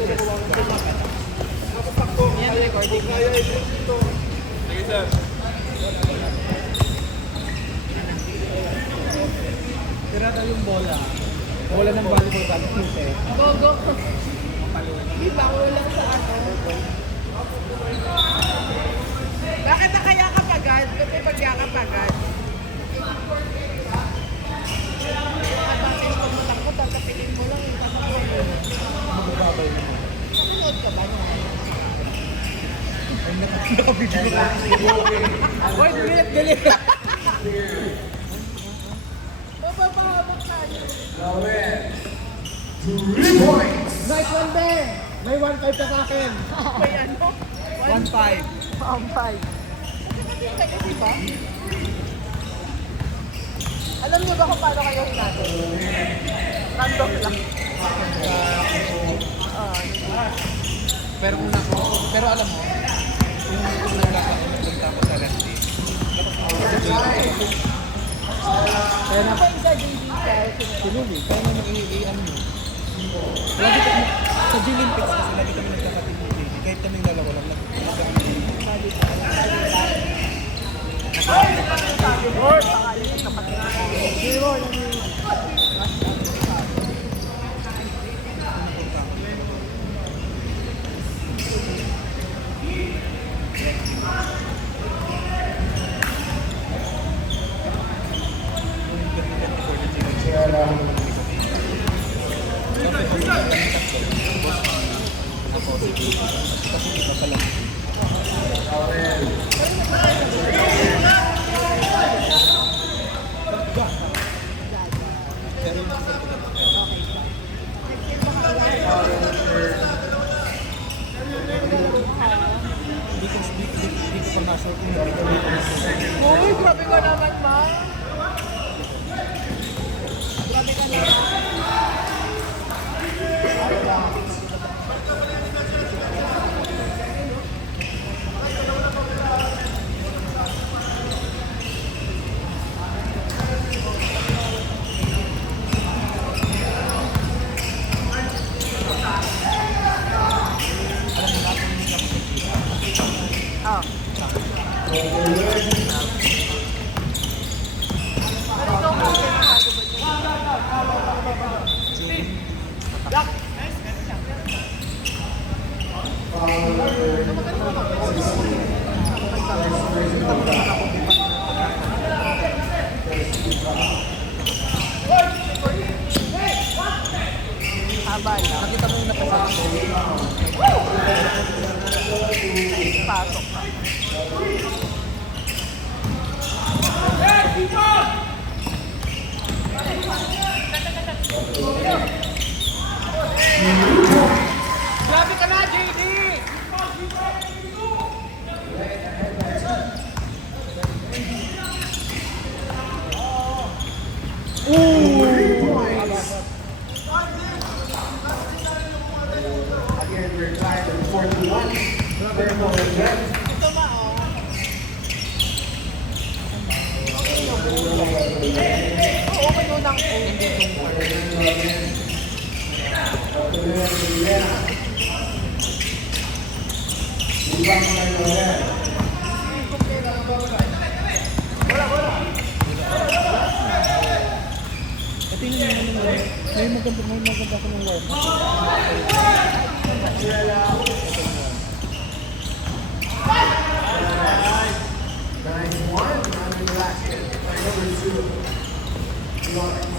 Yan, recording. Sige, sir. Tira daw yung bola. Bola ng volleyball ball. Go, go. Hindi pa ako lang sa ano. Bakit nakayakap agad? Ba't may pagyakap agad? Kapag pag matakot, tatapilin mo lang yung tatakot. Magbabay mo. Nanonood ka ba niya? Ay, nakabigyan ko. Wait, galit. Mapapahabot tayo. 3 points! Nice one, Ben! May 1-5 ka sa akin. May ano? 1-5. 1-5. Kasi di ba? Alam niyo ba kung paano kayo hinatid? Random lang. Pero alam mo, kung nagpunta ako sa last day, kaya na, Ano ba isa JD sa tulog eh. Kaya na ano mo. Lagi kami, sa G-Olympics kasi lagi kami nagkakapit ng JD. Kahit kaming dalawa lang sabi mo? Pangalan ng kapatid ko. Zero lang yung hindi ko pa nasa kung hindi ko Uy, grabe ka naman, ma. Grabe ka naman. Oh. Habal. nakita mo yung napasok ko. Pasok ka. Grabe ka na, JD! Again, we're tied at 41. Therefore, again, Ito ba, oh? Oo, manunang po. Hindi itong Ito yung may maganda ko ng warm. nice one. Now in the basket. By number 2. Lawrence.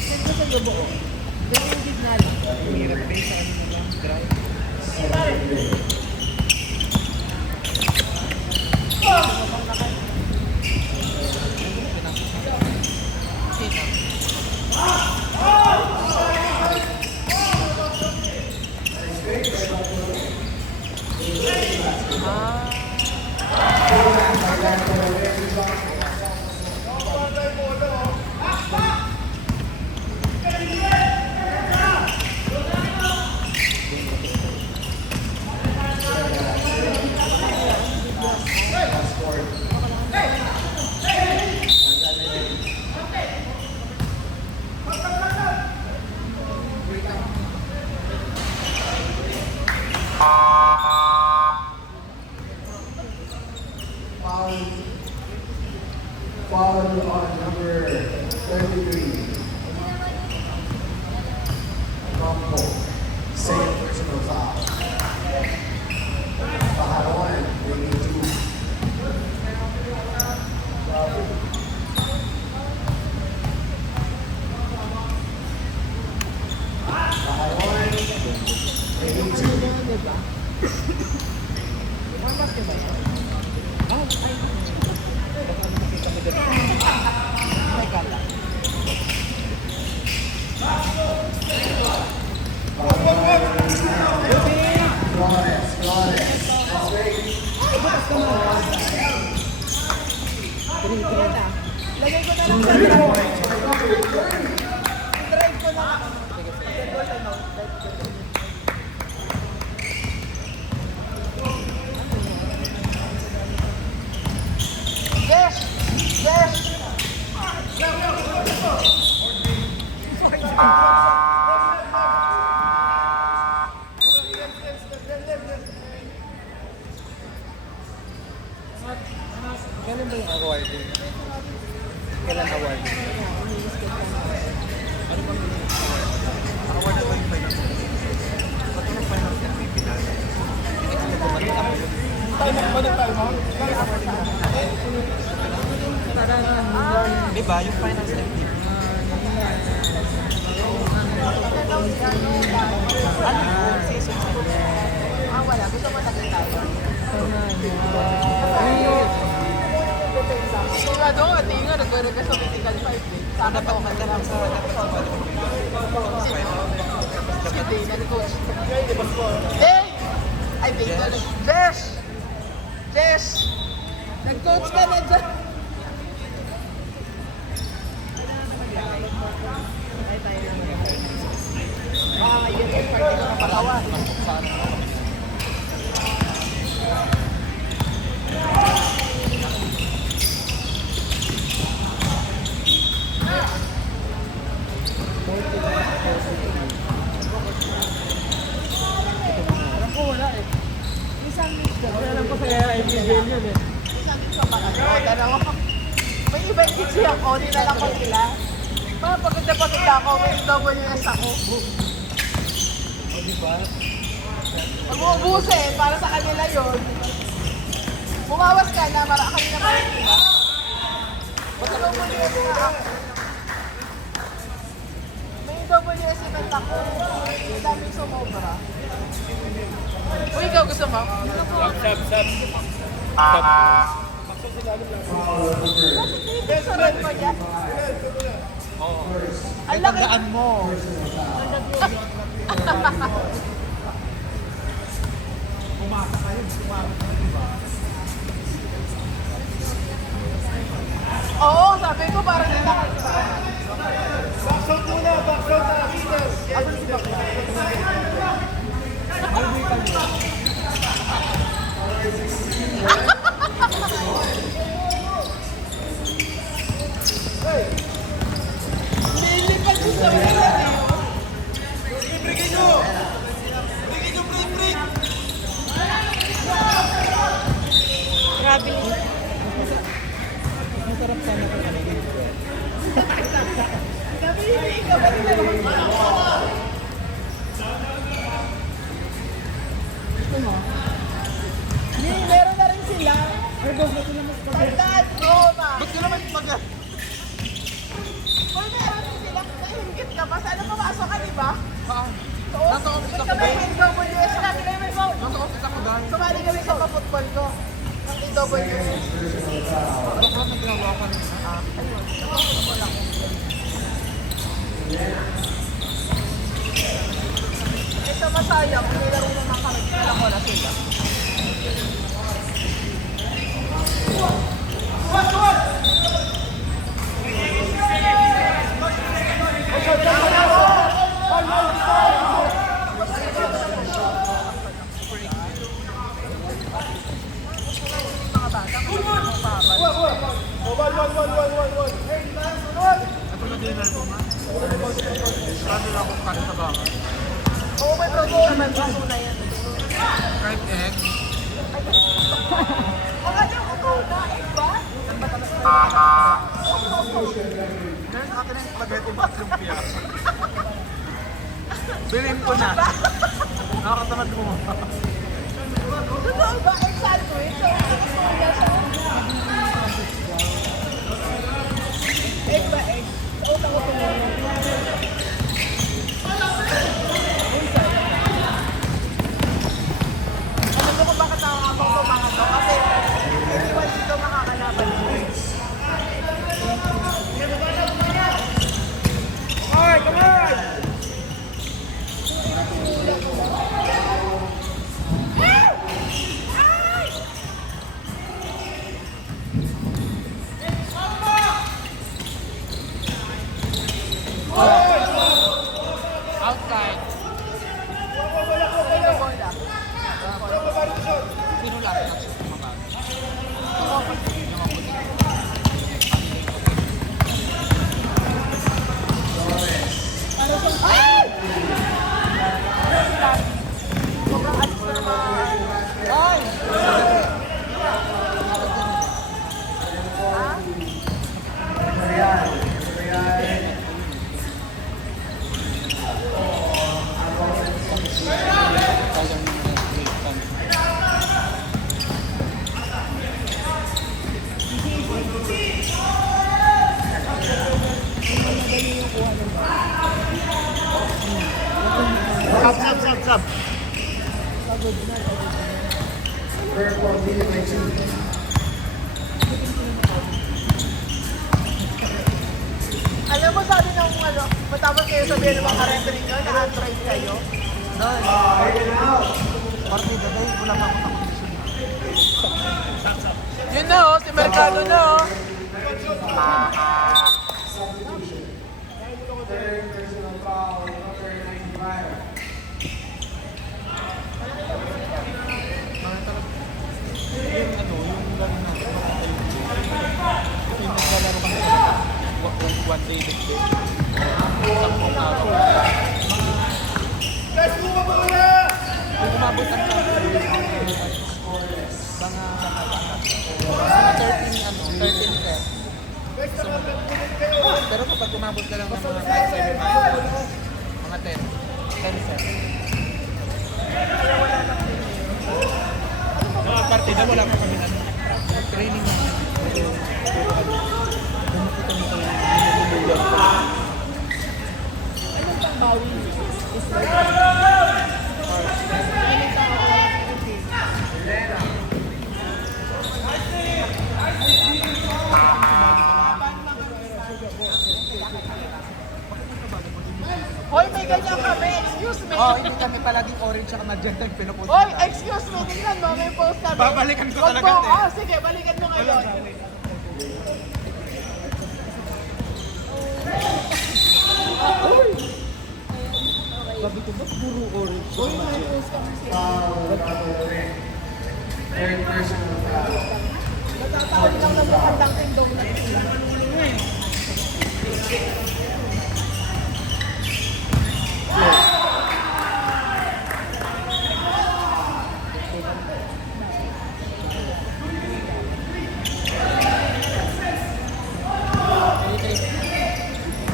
Send ko sa iyo buo. Pero yung signal. Hirap ba sa ano na lang, ground? Foul on number 33. Combo. Second personal foul. Paharawan, bringing two. Paharawan, bringing two. Flores, Flores. Lagay ko na lang sa drive. Drive ko na. Yes! Yes! Kailan ba yung awarding? Kailan awarding? Ano bang award na ba yung finals? Ba't yung finals na may pinal? Diba, yung finals na yung season? Wala. Gusto mo lagay tayo. Sigurado ko, tingin nga, nagkaroon ka sa Mythical 5 eh. Sana Dapat man lang sa si Dana, ni Coach. Hey! Ay, Dana. Jess! Jess! Nag-coach ka na dyan. Yun yung party ko na palawan. Alam ko kaya IPBL yun eh. May event kasi ako, dinala ko sila. Mga pagkita ako, may WS ako. O diba? Pag umuubusin, para sa kanila yun. Bumawas ka na, para kanina pa rin sila. May WS na ako. May WS event ako. Ang daming sumobra. Uy, ikaw gusto mo? Sab. Picturean mo niya? Oo. Ang laki. Tandaan mo. Oo, sabi ko parang nila. Backshot muna, backshot na. Nilipat ko sa mga Breakin nyo, break. Grabe. Masarap sana kung ano yun. Sabi niya, ikaw ba nila naman? Gusto mo? Hindi, meron na rin sila. Ay, boss, ba't sila mas Tandaan, Roma. Ba't ka naman mag- Kung meron din sila, nahingit ka pa. Sana pumasok ka, di ba? Oo. Nasa office ako, Kami ba? may WS kami na may phone. Nasa office ako dahil. Sumali kami sa pa-football ko. Ng EWS. Bakit na ginagawa ko ng Ito masaya, kung nilaro naman kami, alam ko na sila. Oo, may bago naman. Bago na yan. Fried egg. Ang ano ko to, daig ba? Ngayon akin ang spaghetti box yung piya. Bilhin ko na. Nakakatamad ko mo. Totoo ba? Egg sandwich? So, gusto ko niya siya. Egg ba egg? Sa utang ko tumulong. Alam mo kung bakit nakakabang ito mga to? Kasi hindi ba dito makakalaban mo? Ay, come on! Outside. Sino bola? Sino lang na siya kumabag? Ay! Sobrang alis na naman. Ay! Sab. Third one, leading by 2. Alam mo, sabi ng ano, matapos kayo sabihin ng mga referee nyo, na-Android kayo. Partida dahil wala pa akong kondisyon. Yun na oh, si Mercado na oh. Third personal foul, number 95. Yung ano, yung laro na. Kasi naglalaro kami sa one day this day. Sampung araw. Guys, buka muna! Kung umabot ang mga 13 set. Guys, nakapagpunit kayo! Pero kapag umabot ka lang ng mga 5, 7, mga 10 set. Mga partida, wala pa kami training na. Bumakita nito yung nilulugan ko. Anong pangbawi? Hoy, may ganyan kami. Excuse me. Oh, hindi kami palaging orange at magenta yung pinupost Hoy, nila. excuse me. Tingnan mo, may post kami. Babalikan ko Wag talaga, mo. te. Ah, sige, balikan mo ngayon. Sabi ko, ba't puro orange? Hoy, may post kami. Foul, number 10. Third personal foul. Natatawag lang na mukhang tindong na sila.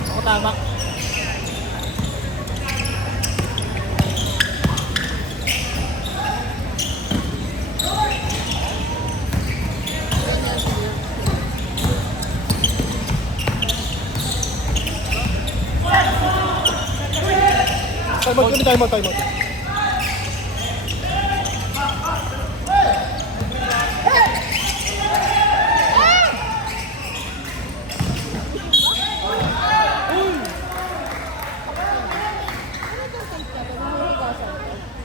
Ako tama. Time out.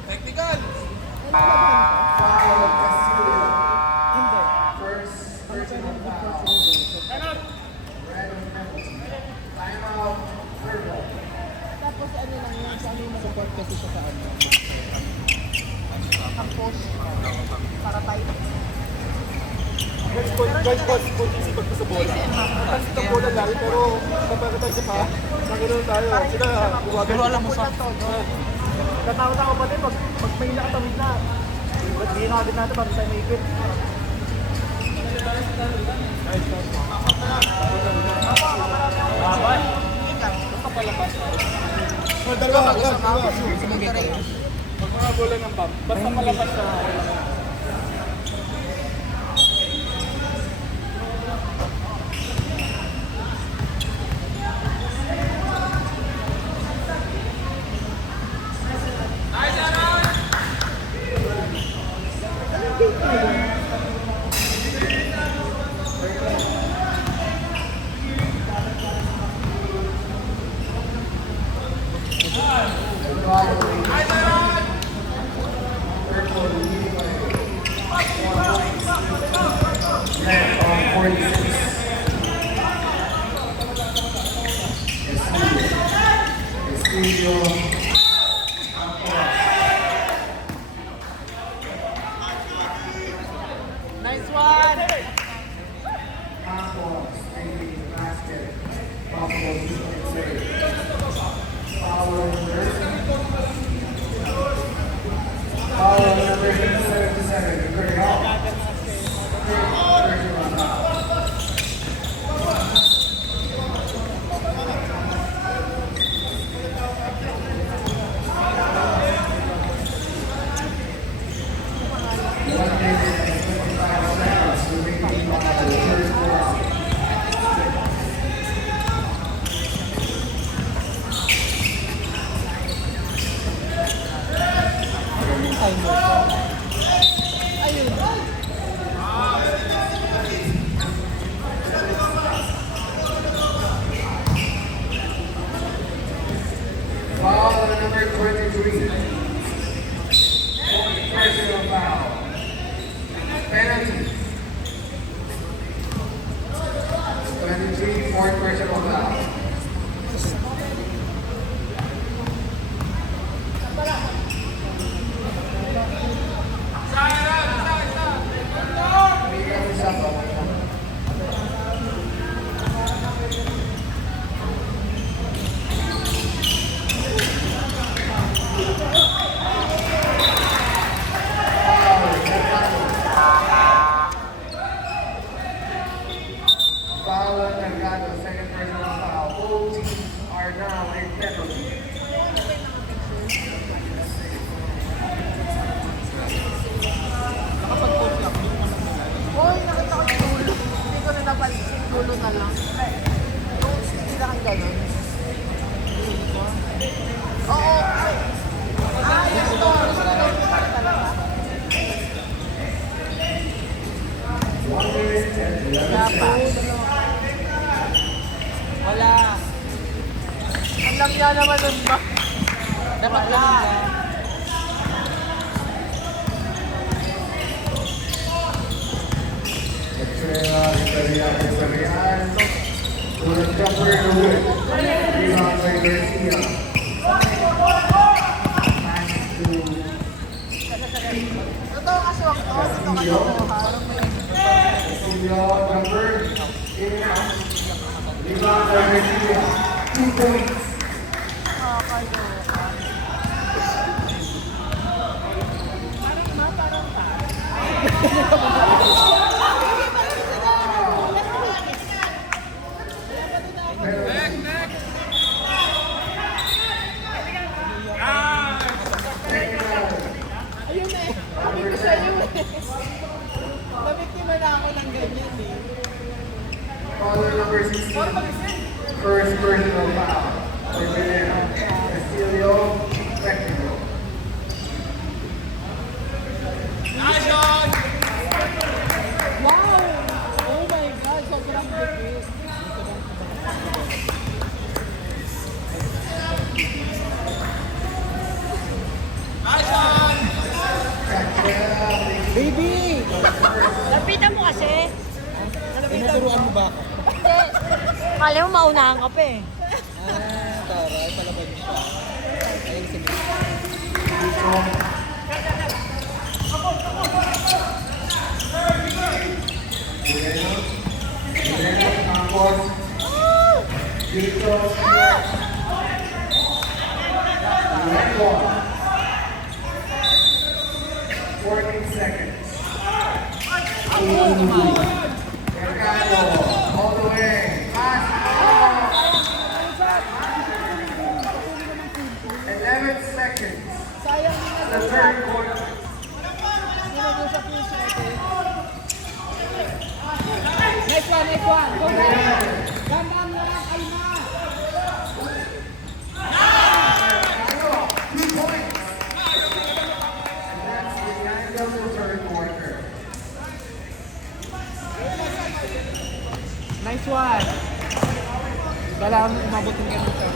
Technical! Foul, Castilla. First personal foul. Red on penalty. Timeout, third ball. Tapos ano lang yun, sa ano yung Support kasi siya sa ano. ang post para tayo. Guys, isipag ko sa bola. Kasi sa bola lagi, pero kapag tayo sa pa, maganoon tayo. Sila, Pero alam mo sa... Todo. Natakot ako pati pag may nakatawid na. Ba't di nakabit natin bago tayo maikit? Laban. Dalawa. Pag mga bola ng bump, basta malapas na. Net on 46. Estudio. Nice one! Campos, making the basket. Buffalo defense save. Foul number 77. Good off. Foul number 23. Personal foul. Penalty. 23, fourth personal foul. Foul on Delgado, second personal foul. Both teams are now in penalty. Hoy, nakita ko yung dulo. Hindi ko na napansin. Dulo na lang. Yung sila kang gano'n. Oo. Yung store. Talaga. Dapat. Wala. Alam niya naman nun ba? Dapat lang. With a jumper in the wood. Rebound by Garcia. Pass to Totoo kasi wag to. Dito ka nakuha. Estudio, jumper. In. Rebound by Garcia. 2 points. Ayun eh. Sabi ko sa iyo eh. Nabiktima na ako ng ganyan eh. Foul number 16. First personal foul. For Veneno. Castillo, technical. Wow! Oh my God! Sobrang dikit. Baby! Lapitan mo kasi. Tinuturuan mo ba ako? Hindi. Kala mo maunahan ka pa eh. Taray, palabag siya. Ayun si Campos. Dito. Red ball. Mercado, all the way. Pass. 11 seconds. Sayang din na The third quarter. nag-usap yung si Ate. Nice one, nice one. Go down. Gandang lang, kalma. 2 points. And that's the end of the third quarter. Nice one. Kailangan umabot ng ganun sa